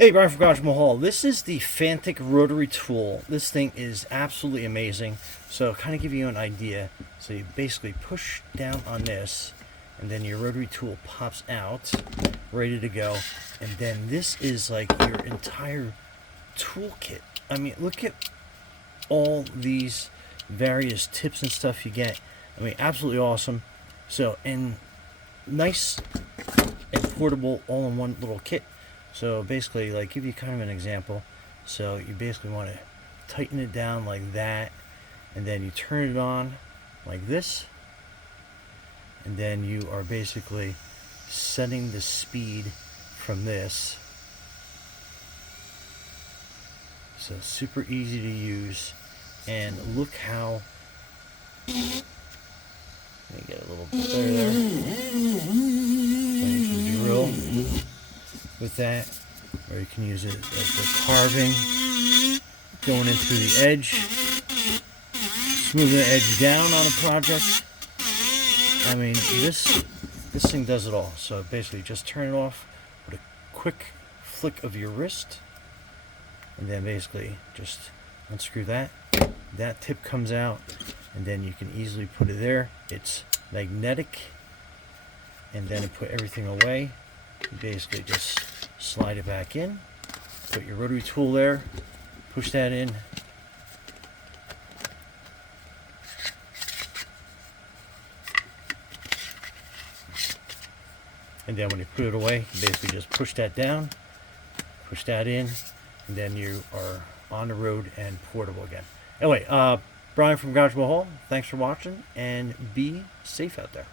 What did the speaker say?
Hey, Brian from Garage Mahal. This is the Fanttik rotary tool. This thing is absolutely amazing. So kind of give you an idea. So you basically push down on this, and then your rotary tool pops out, ready to go. And then this is like your entire toolkit. I mean, look at all these various tips and stuff you get. I mean, absolutely awesome. So, and nice and portable all in one little kit. So basically, like, give you kind of an example. So you basically want to tighten it down like that, and then you turn it on like this, and then you are basically setting the speed from this. So super easy to use, and look how, let me get a little bit better there. So you can drill with that, or you can use it as the carving, going in through the edge, smoothing the edge down on a project. I mean, this thing does it all. So basically, just turn it off with a quick flick of your wrist, and then basically just unscrew that. That tip comes out, and then you can easily put it there. It's magnetic, and then you put everything away. You basically just slide it back in, put your rotary tool there, push that in, and then when you put it away, you basically just push that down, push that in, and then you are on the road and portable again. Anyway, Brian from Garage Mahal, thanks for watching, and be safe out there.